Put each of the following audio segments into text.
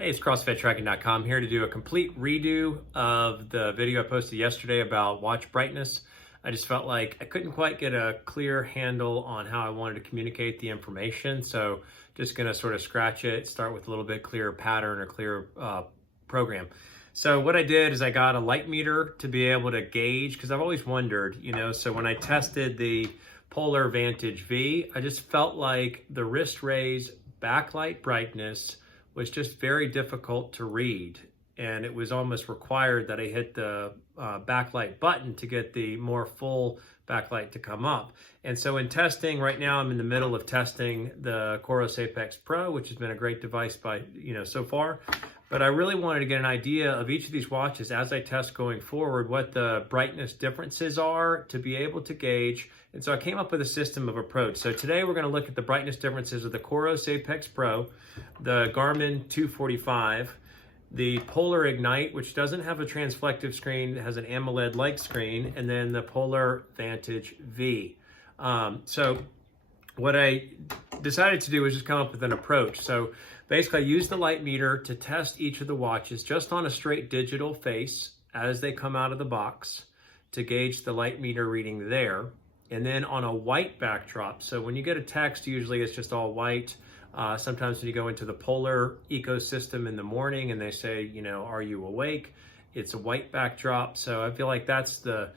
Hey, it's CrossFitTracking.com here to do a complete redo of the video I posted yesterday about watch brightness. I just felt like I couldn't quite get a clear handle on how I wanted to communicate the information. So just gonna sort of scratch it, start with a little bit clearer pattern or clearer program. So what I did is I got a light meter to be able to gauge, because I've always wondered, so when I tested the Polar Vantage V, I just felt like the wrist raise backlight brightness was just very difficult to read, and it was almost required that I hit the backlight button to get the more full backlight to come up. And so in testing, right now I'm in the middle of testing the Coros Apex Pro, which has been a great device so far. But I really wanted to get an idea of each of these watches as I test going forward, what the brightness differences are to be able to gauge. And so I came up with a system of approach. So today we're going to look at the brightness differences of the Coros Apex Pro, the Garmin 245, the Polar Ignite, which doesn't have a transflective screen, it has an AMOLED-like screen, and then the Polar Vantage V. So what I decided to do was just come up with an approach. So basically I used the light meter to test each of the watches just on a straight digital face as they come out of the box to gauge the light meter reading there. And then on a white backdrop. So when you get a text, usually it's just all white. Sometimes when you go into the Polar ecosystem in the morning and they say, are you awake? It's a white backdrop. So I feel like that's the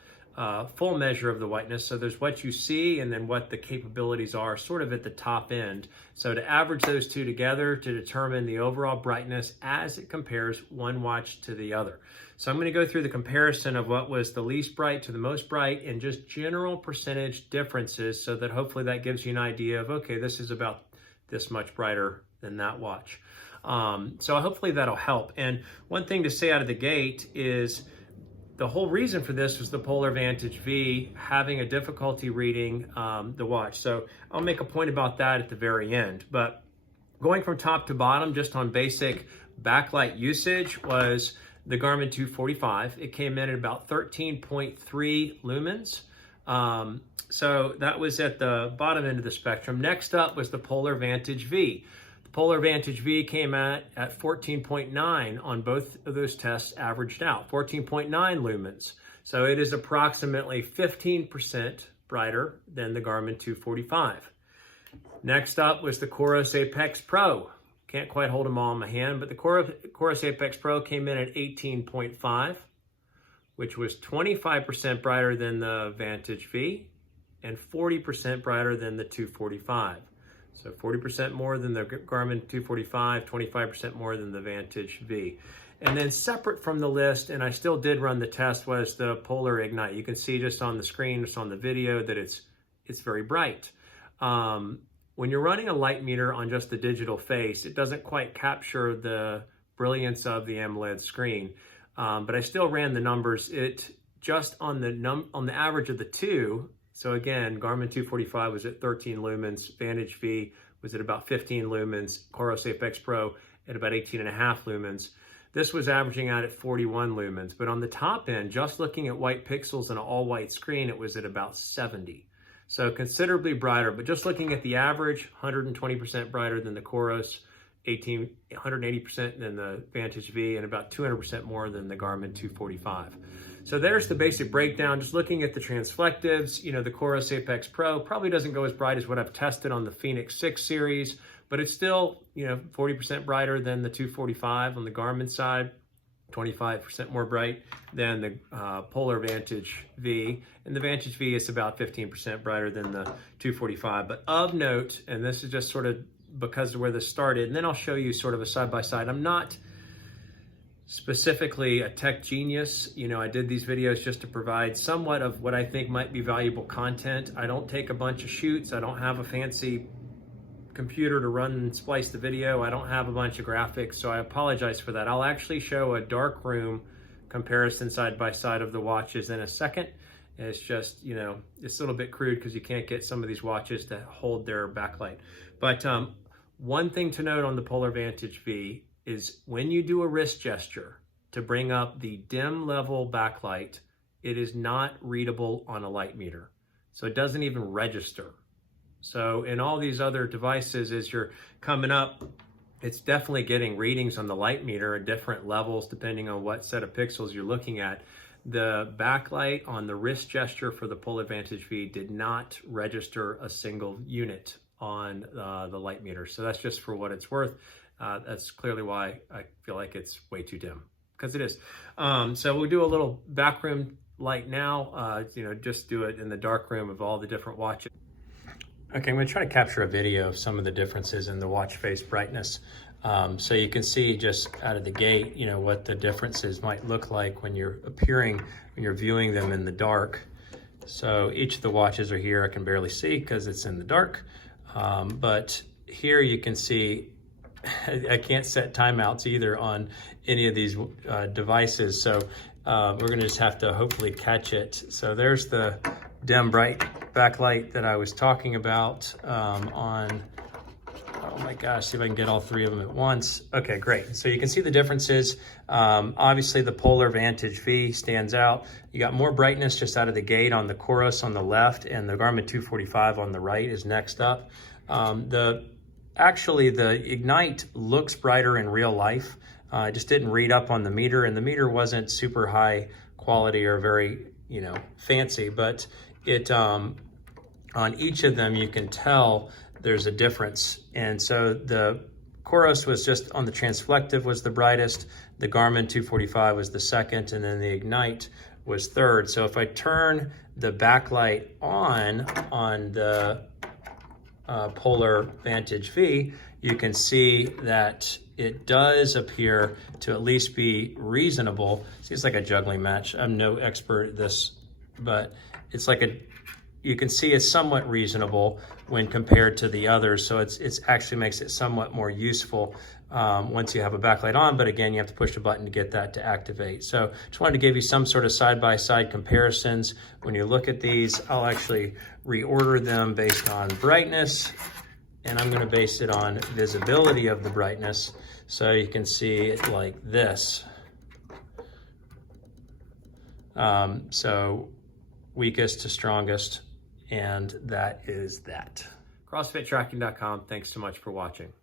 full measure of the whiteness. So there's what you see and then what the capabilities are sort of at the top end. So to average those two together to determine the overall brightness as it compares one watch to the other. So I'm going to go through the comparison of what was the least bright to the most bright and just general percentage differences so that hopefully that gives you an idea of, okay, this is about this much brighter than that watch. So hopefully that'll help. And one thing to say out of the gate is the whole reason for this was the Polar Vantage V having a difficulty reading the watch. So I'll make a point about that at the very end. But going from top to bottom, just on basic backlight usage, was the Garmin 245. It came in at about 13.3 lumens. So that was at the bottom end of the spectrum. Next up was the Polar Vantage V. The Polar Vantage V came at 14.9 on both of those tests averaged out, 14.9 lumens. So it is approximately 15% brighter than the Garmin 245. Next up was the Coros Apex Pro. Can't quite hold them all in my hand, but the Coros Apex Pro came in at 18.5, which was 25% brighter than the Vantage V and 40% brighter than the 245. So 40% more than the Garmin 245, 25% more than the Vantage V. And then separate from the list, and I still did run the test, was the Polar Ignite. You can see just on the screen, just on the video, that it's very bright. When you're running a light meter on just the digital face, it doesn't quite capture the brilliance of the AMOLED screen. But I still ran the numbers. It just on the average of the two. So again, Garmin 245 was at 13 lumens, Vantage V was at about 15 lumens, Coros Apex Pro at about 18.5 lumens. This was averaging out at 41 lumens, but on the top end, just looking at white pixels and an all-white screen, it was at about 70. So considerably brighter, but just looking at the average, 120% brighter than the Coros, 180% than the Vantage V, and about 200% more than the Garmin 245. So there's the basic breakdown. Just looking at the transflectives, the Coros Apex Pro probably doesn't go as bright as what I've tested on the Phoenix 6 series, but it's still, 40% brighter than the 245 on the Garmin side. 25% more bright than the Polar Vantage V, and the Vantage V is about 15% brighter than the 245. But of note, and this is just sort of because of where this started, and then I'll show you sort of a side-by-side. I'm not specifically a tech genius. I did these videos just to provide somewhat of what I think might be valuable content. I don't take a bunch of shoots. I don't have a fancy computer to run and splice the video. I don't have a bunch of graphics, so I apologize for that. I'll actually show a dark room comparison side by side of the watches in a second. It's just, it's a little bit crude because you can't get some of these watches to hold their backlight. But one thing to note on the Polar Vantage V is when you do a wrist gesture to bring up the dim level backlight, it is not readable on a light meter. So it doesn't even register. So in all these other devices, as you're coming up it's definitely getting readings on the light meter at different levels depending on what set of pixels you're looking at. The backlight on the wrist gesture for the Polar Vantage V did not register a single unit on the light meter. So that's just for what it's worth. That's clearly why I feel like it's way too dim, because it is. So we'll do a little backroom light now, just do it in the dark room of all the different watches. Okay, I'm going to try to capture a video of some of the differences in the watch face brightness. So you can see just out of the gate, what the differences might look like when you're viewing them in the dark. So each of the watches are here. I can barely see because it's in the dark. But here you can see, I can't set timeouts either on any of these devices. So we're going to just have to hopefully catch it. So there's the dim bright backlight that I was talking about on, oh my gosh, see if I can get all three of them at once. Okay, great. So you can see the differences. Obviously the Polar Vantage V stands out. You got more brightness just out of the gate on the Coros on the left, and the Garmin 245 on the right is next up. Actually the Ignite looks brighter in real life. It just didn't read up on the meter, and the meter wasn't super high quality or very, fancy, but it, on each of them, you can tell there's a difference. And so the Coros was just on the transflective was the brightest, the Garmin 245 was the second, and then the Ignite was third. So if I turn the backlight on the Polar Vantage V, you can see that it does appear to at least be reasonable. See, it's like a juggling match. I'm no expert at this, but it's like you can see it's somewhat reasonable when compared to the others. So it's actually makes it somewhat more useful once you have a backlight on, but again, you have to push the button to get that to activate. So just wanted to give you some sort of side-by-side comparisons. When you look at these, I'll actually reorder them based on brightness, and I'm gonna base it on visibility of the brightness. So you can see it like this. So weakest to strongest, and that is that. CrossFitTracking.com. Thanks so much for watching.